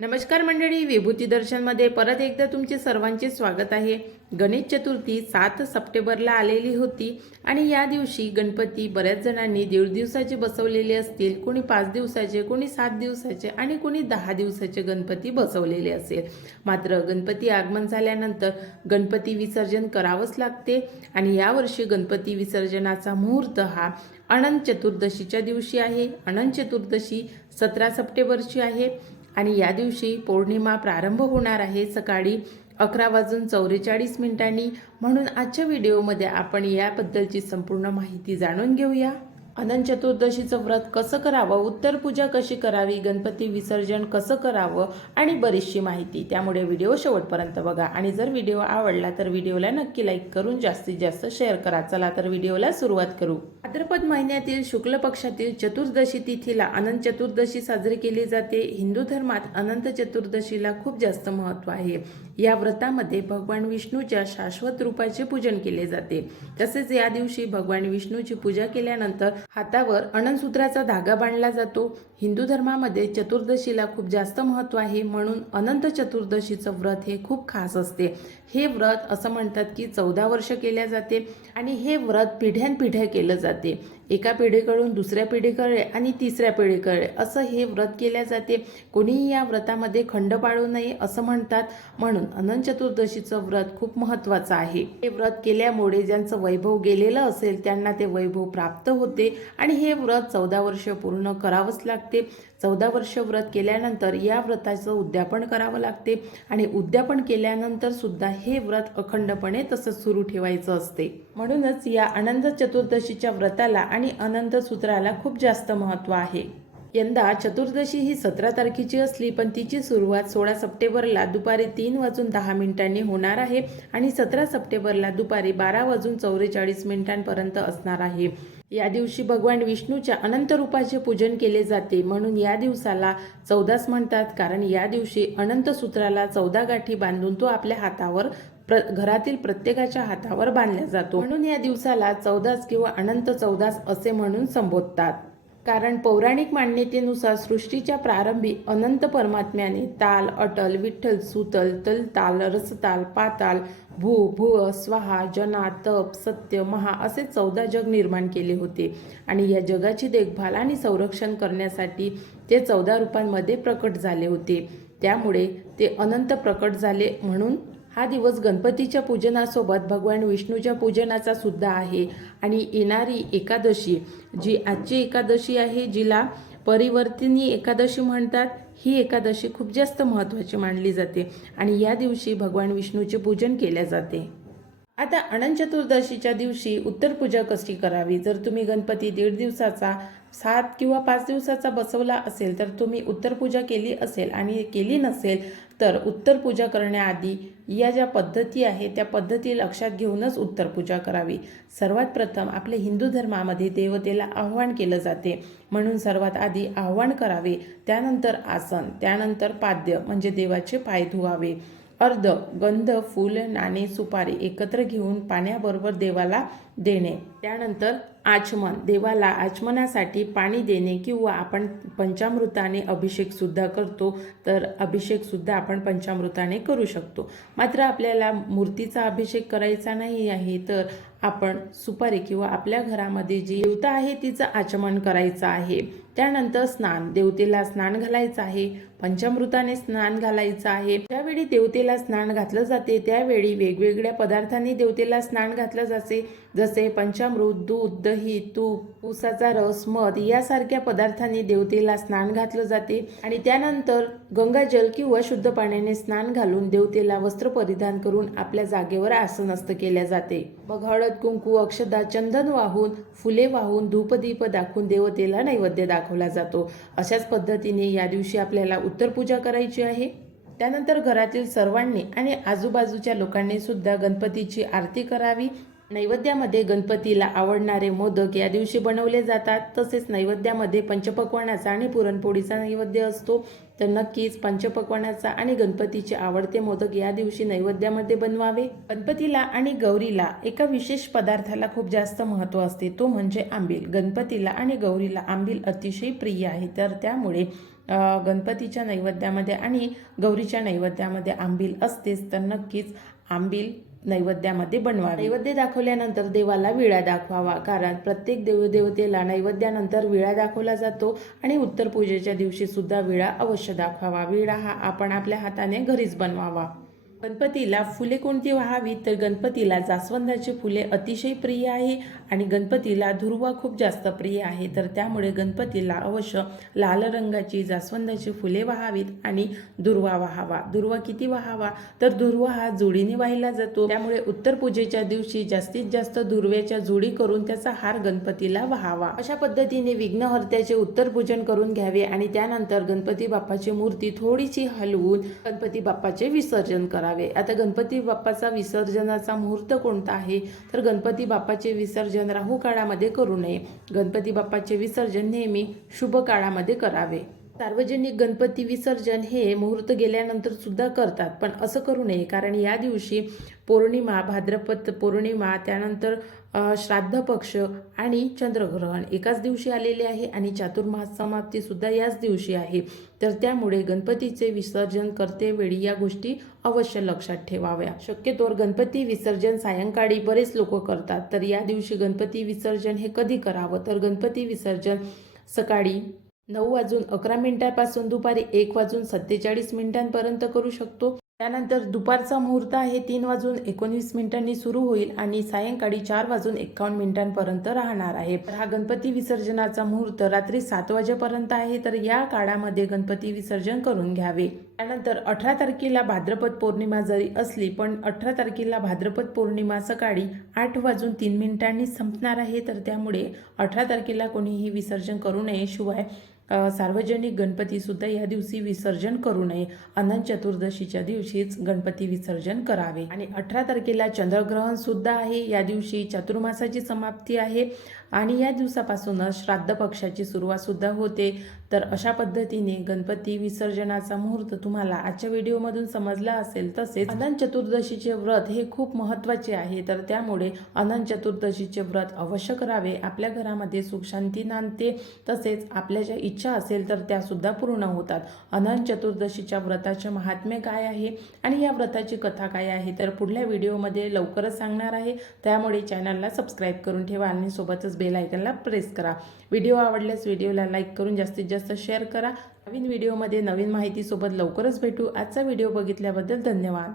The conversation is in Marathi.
नमस्कार मंडळी विभूती दर्शनमध्ये परत एकदा तुमचे सर्वांचे स्वागत आहे. गणेश चतुर्थी सात सप्टेंबरला आलेली होती आणि या दिवशी गणपती बऱ्याच जणांनी दीड दिवसाचे बसवलेले असतील कोणी पाच दिवसाचे कोणी सात दिवसाचे आणि कोणी दहा दिवसाचे गणपती बसवलेले असेल. मात्र गणपती आगमन झाल्यानंतर गणपती विसर्जन करावंच लागते आणि यावर्षी गणपती विसर्जनाचा मुहूर्त हा अनंत चतुर्दशीच्या दिवशी आहे. अनंत चतुर्दशी सतरा सप्टेंबरची आहे. आणि या दिवशी पौर्णिमा प्रारंभ होणार आहे सकाळी अकरा वाजून चौवेचाळीस मिनिटांनी. म्हणून आजच्या व्हिडिओमध्ये आपण याबद्दलची संपूर्ण माहिती जाणून घेऊया. अनंत चतुर्दशीचं व्रत कसं करावं? उत्तर पूजा कशी करावी? गणपती विसर्जन कसं करावं? आणि बरीचशी माहिती. त्यामुळे व्हिडिओ शेवटपर्यंत बघा. आणि जर व्हिडिओ आवडला तर व्हिडिओला नक्की लाईक करून जास्तीत जास्त शेअर करा. चला तर व्हिडिओला सुरुवात करू. भाद्रपद महिन्यातील शुक्ल पक्षातील चतुर्दशी तिथीला अनंत चतुर्दशी साजरी केली जाते. हिंदू धर्मात अनंत चतुर्दशीला खूप जास्त महत्त्व आहे. या व्रतामध्ये भगवान विष्णूच्या शाश्वत रूपाचे पूजन केले जाते. तसेच या दिवशी भगवान विष्णूची पूजा केल्यानंतर हातावर अनंतसूत्राचा धागा बांधला जातो. हिंदू धर्मामध्ये चतुर्दशीला खूप जास्त महत्त्व आहे म्हणून अनंत चतुर्दशीचं व्रत हे खूप खास असते. हे व्रत असं म्हणतात की चौदा वर्ष केल्या जाते आणि हे व्रत पिढ्यानपिढ्या केलं जाते. एका पिढीकडून दुसऱ्या पिढीकडे आणि तिसऱ्या पिढीकडे. असं हे व्रत केल्या जाते. कोणीही या व्रतामध्ये खंड पाळू नये असं म्हणतात. म्हणून अनंत चतुर्दशीचं व्रत खूप महत्त्वाचं आहे. हे व्रत केल्यामुळे ज्यांचं वैभव गेलेलं असेल त्यांना ते वैभव प्राप्त होते आणि हे व्रत चौदा वर्ष पूर्ण करावंच लागते. चौदा वर्ष व्रत केल्यानंतर या व्रताचं उद्यापन करावं लागते आणि उद्यापन केल्यानंतर सुद्धा हे व्रत अखंडपणे तसंच सुरू ठेवायचं असते. म्हणूनच या अनंत चतुर्दशीच्या व्रताला आणि अनंत सूत्राला खूप जास्त महत्त्व आहे. यंदा चतुर्दशी ही सतरा तारखेची असली पण तिची सुरुवात सोळा सप्टेंबरला दुपारी तीन वाजून दहा मिनिटांनी होणार आहे आणि सतरा सप्टेंबरला दुपारी बारा वाजून चौवेचाळीस मिनिटांपर्यंत असणार आहे. या दिवशी भगवान विष्णूच्या अनंत रूपाचे पूजन केले जाते म्हणून या दिवसाला चौदास म्हणतात कारण या दिवशी अनंत सूत्राला चौदा गाठी बांधून तो आपल्या हातावर प्र घरातील प्रत्येकाच्या हातावर बांधला जातो. म्हणून या दिवसाला चौदास किंवा अनंत चौदास असे म्हणून संबोधतात. कारण पौराणिक मान्यतेनुसार सृष्टीच्या प्रारंभी अनंत परमात्म्याने ताल अटल विठ्ठल सुतल तल ताल रसताल पाताल भू भुव स्वाहा जना तप सत्य महा असे चौदा जग निर्माण केले होते. आणि या जगाची देखभाल आणि संरक्षण करण्यासाठी ते चौदा रूपांमध्ये प्रकट झाले होते. त्यामुळे ते अनंत प्रकट झाले म्हणून हा दिवस गणपतीच्या पूजनासोबत भगवान विष्णूच्या पूजनाचा सुद्धा आहे. आणि येणारी एकादशी जी आजची एकादशी आहे जिला परिवर्तिनी एकादशी म्हणतात ही एकादशी खूप जास्त महत्त्वाची मानली जाते. आणि या दिवशी भगवान विष्णूचे पूजन केले जाते. आता अनंत चतुर्दशीच्या दिवशी उत्तर पूजा कशी करावी? जर तुम्ही गणपती दीड दिवसाचा सात किंवा पाच दिवसाचा बसवला असेल तर तुम्ही उत्तर पूजा केली असेल आणि केली नसेल तर उत्तर पूजा करण्याआधी या ज्या पद्धती आहे त्या पद्धती लक्षात घेऊनच उत्तर पूजा करावी. सर्वात प्रथम आपल्या हिंदू धर्मामध्ये देवतेला आव्हान केलं जाते. म्हणून सर्वात आधी आव्हान करावे त्यानंतर आसन त्यानंतर पाद्य म्हणजे देवाचे पाय धुवावे. अर्ध गंध फूल नाणे सुपारी एकत्र घेऊन पाण्याबरोबर देवाला देणे. त्यानंतर आचमन देवाला आचमनासाठी पाणी देणे किंवा आपण पंचामृताने अभिषेकसुद्धा करतो तर अभिषेकसुद्धा आपण पंचामृताने करू शकतो. मात्र आपल्याला मूर्तीचा अभिषेक करायचा नाही आहे तर आपण सुपारी किंवा आपल्या घरामध्ये जी देवता आहे तिचं आचमन करायचं आहे. त्यानंतर स्नान देवतेला स्नान घालायचं आहे. पंचामृताने स्नान घालायचं आहे. ज्यावेळी देवतेला स्नान घातलं जाते त्यावेळी वेगवेगळ्या पदार्थांनी देवतेला स्नान घातलं जाते. जसे पंचामृत दूध दही तूप ऊसाचा रस मध यासारख्या पदार्थांनी देवतेला स्नान घातलं जाते आणि त्यानंतर गंगाजल किंवा शुद्ध पाण्याने स्नान घालून देवतेला वस्त्र परिधान करून आपल्या जागेवर आसनस्थ केल्या जाते. मग हळद कुंकू अक्षदा चंदन वाहून फुले वाहून धूपदीप दाखवून देवतेला नैवेद्य दाखवला जातो. अशाच पद्धतीने या दिवशी आपल्याला उत्तर पूजा करायची आहे. त्यानंतर घरातील सर्वांनी आणि आजूबाजूच्या लोकांनी सुद्धा गणपतीची आरती करावी. नैवेद्यामध्ये गणपतीला आवडणारे मोदक या दिवशी बनवले जातात. तसेच नैवेद्यामध्ये पंचपक्वानाचा आणि पुरणपोळीचा नैवेद्य असतो. तर नक्कीच पंचपक्वानाचा आणि गणपतीचे आवडते मोदक या दिवशी नैवेद्यामध्ये बनवावे. गणपतीला आणि गौरीला एका विशेष पदार्थाला खूप जास्त महत्त्व असते. तो म्हणजे आंबील. गणपतीला आणि गौरीला आंबील अतिशय प्रिय आहे. तर त्यामुळे गणपतीच्या नैवेद्यामध्ये आणि गौरीच्या नैवेद्यामध्ये आंबील असतेच. तर नक्कीच आंबील नैवेद्यामध्ये बनवा नैवेद्य दाखवल्यानंतर देवाला विळा दाखवावा कारण प्रत्येक देवदेवतेला नैवेद्यानंतर विळा दाखवला जातो आणि उत्तर पूजेच्या दिवशी सुद्धा विळा अवश्य दाखवावा. विळा हा आपण आपल्या हाताने घरीच बनवावा. गणपतीला फुले कोणती व्हावी तर गणपतीला जास्वंदाची फुले अतिशय प्रिय आहे आणि गणपतीला धुर्वा खूप जास्त प्रिय आहे. तर त्यामुळे गणपतीला अवश्य लाल रंगाची जास्वंदाची फुले व्हावीत आणि दुर्वा व्हावा. दुर्वा किती व्हावा? तर दुर्वा हा जोडीने वाहिला जातो. त्यामुळे उत्तर पूजेच्या दिवशी जास्तीत जास्त दुर्व्याच्या जोडी करून त्याचा हार गणपतीला व्हावा. अशा पद्धतीने विघ्नहर्त्याचे उत्तर पूजन करून घ्यावे आणि त्यानंतर गणपती बाप्पाची मूर्ती थोडीशी हलवून गणपती बाप्पाचे विसर्जन करावे. आता गणपती बाप्पाचा विसर्जनाचा मुहूर्त कोणता आहे? तर गणपती बाप्पाचे विसर्जन राहू काळामध्ये करू नये. गणपती बाप्पाचे विसर्जन नेहमी शुभ काळामध्ये करावे. सार्वजनिक गणपती विसर्जन हे मुहूर्त गेल्यानंतर सुद्धा करतात पण असं करू नये कारण या दिवशी पौर्णिमा भाद्रपद पौर्णिमा त्यानंतर श्राद्ध पक्ष आणि चंद्रग्रहण एकाच दिवशी आलेले आहे आणि चातुर्मास समाप्ती सुद्धा याच दिवशी आहे. तर त्यामुळे गणपतीचे विसर्जन करते वेळी या गोष्टी अवश्य लक्षात ठेवाव्या. शक्यतोवर गणपती विसर्जन सायंकाळी बरेच लोक करतात. तर या दिवशी गणपती विसर्जन हे कधी करावं? तर गणपती विसर्जन सकाळी नऊ वाजून अकरा मिनिटांपासून दुपारी एक वाजून सत्तेचाळीस मिनिटांपर्यंत करू शकतो. त्यानंतर दुपारचा मुहूर्त आहे तीन वाजून एकोणवीस मिनिटांनी सुरू होईल आणि सायंकाळी चार वाजून एकावन्न मिनिटांपर्यंत राहणार आहे. तर हा गणपती विसर्जनाचा मुहूर्त रात्री सात वाजेपर्यंत आहे तर या काळामध्ये गणपती विसर्जन करून घ्यावे. त्यानंतर अठरा तारखेला भाद्रपद पौर्णिमा जरी असली पण अठरा तारखेला भाद्रपद पौर्णिमा सकाळी आठ वाजून तीन मिनिटांनी संपणार आहे तर त्यामुळे अठरा तारखेला कोणीही विसर्जन करू नये. शिवाय सार्वजनिक गणपतीसुद्धा या दिवशी विसर्जन करू नये. अनंत चतुर्दशीच्या दिवशीच गणपती विसर्जन करावे. आणि अठरा तारखेला चंद्रग्रहण सुद्धा आहे. या दिवशी चातुर्मासाची समाप्ती आहे. आणि या दिवसापासूनच श्राद्ध पक्षाची सुरुवातसुद्धा होते. तर अशा पद्धतीने गणपती विसर्जनाचा मुहूर्त तुम्हाला आजच्या व्हिडिओमधून समजला असेल तसेच अनंत चतुर्दशीचे व्रत हे खूप महत्त्वाचे आहे. तर त्यामुळे अनंत चतुर्दशीचे व्रत अवश्य करावे. आपल्या घरामध्ये सुखशांती नांदते. तसेच आपल्या ज्या इच्छा असेल तर त्यासुद्धा पूर्ण होतात. अनंत चतुर्दशीच्या व्रताचे महात्म्य काय आहे आणि या व्रताची कथा काय आहे तर पुढल्या व्हिडिओमध्ये लवकरच सांगणार आहे. त्यामुळे चॅनलला सबस्क्राईब करून ठेवा आणि सोबतच बेल आयकनला प्रेस करा. व्हिडिओ आवडल्यास व्हिडिओला लाईक करून जास्तीत जास्त शेअर करा. नवीन व्हिडिओमध्ये नवीन माहितीसोबत लवकरच भेटू. आजचा व्हिडिओ बघितल्याबद्दल धन्यवाद.